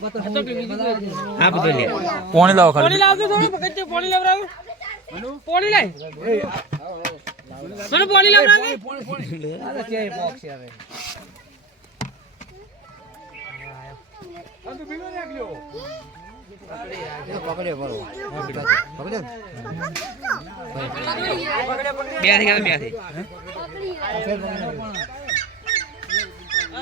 હા બધું લે. પોણી લાવો પોણી લાવજો થોડું પકડજો પોણી લાવરાવ. પોણી લાય. મને પોણી લાવરાવ. બેથી બેથી ખા-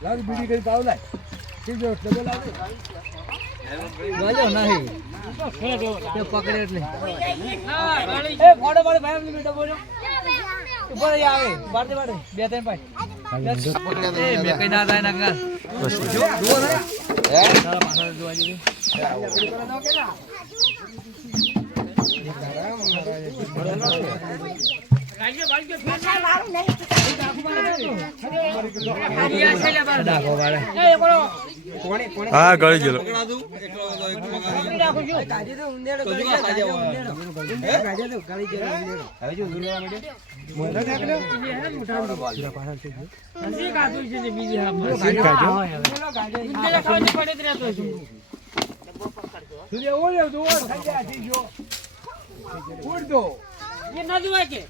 એ લોલ ભરિયા લોલ ભરિયા ફોટો પાડ દો પકડે એટલે. એ ફોટો પાડ ભાઈ એમની બોલો ઉપર આવે. બારતે જો હા ગળી ગયેલો. છે. એ ના જોવાય કે?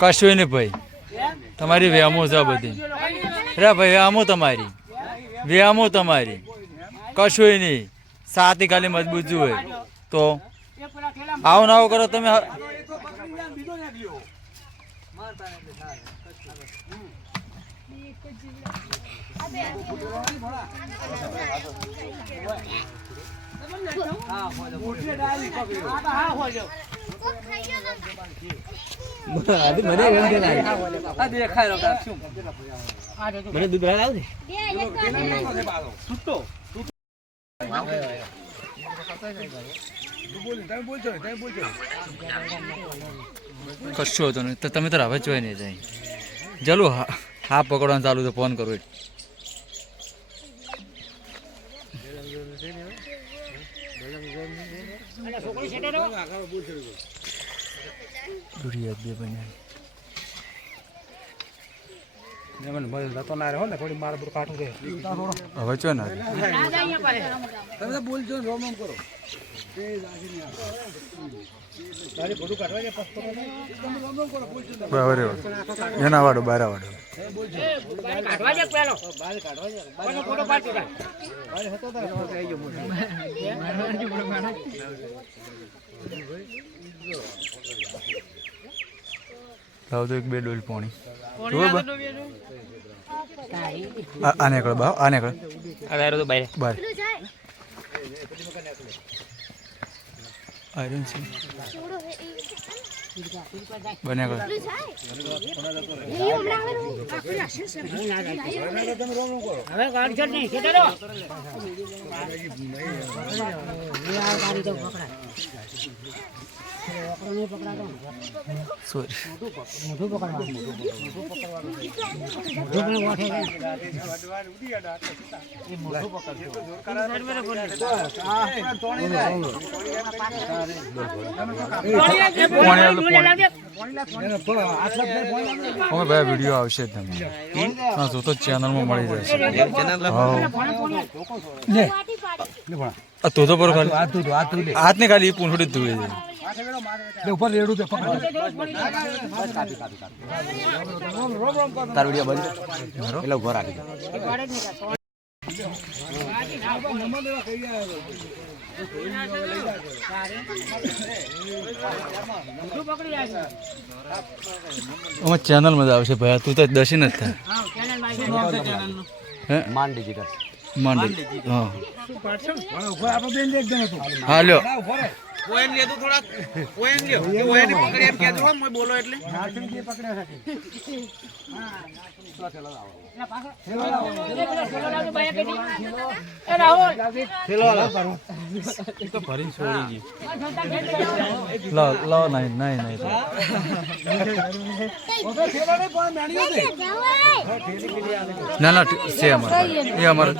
કશું નહીં ભાઈ. તમારી વ્યામો છે બધી. રે ભાઈ, વ્યામો તમારી. વ્યામો તમારી. કશું નહીં સાથી ખાલી મજબૂત હોય. તો આવું ના આવું કરો, તમે મને દૂધ ભરાય લાવ કશું હતું નહીં. તો તમે તો હવે જોઈ નહીં જાય. ચાલો હા હા પકડવાનું ચાલુ તો ફોન કરું. હવે ચો ના ના જાય અહીંયા પાસે. બરાબર એના વાળો બારા વાળો. લાવ તો એક બે ડોલ પોણી. આ આ નીકળો બા આ નીકળો. બહાર બાર. આયરન છે. બને આગળ હવે ભાઈ વીડિયો આવશે તમને. તમે હા જો તો ચેનલમાં મળી જશે. હા. આ તો તો પર ખાલી. હાથ ને ખાલી પૂંછડી જ ધોઈ દે મોઢું પકડી. જાય છે. અમે ચેનલ મજા આવશે ભાઈ. તું તો દર્શન જ થાય માન ડિજિટલ માંડી હા. હા લ્યો. ઓયન લે તો થોડાક ઓયન લ્યો. કે ઓયન પકડી એમ કહેજો હો મોય બોલો એટલે. એ રાહુલ. ભરીને છોડી ગઈ. લાવ લાવ નહીં નહીં નહીં. ના ના છે અમારે. એ અમારે.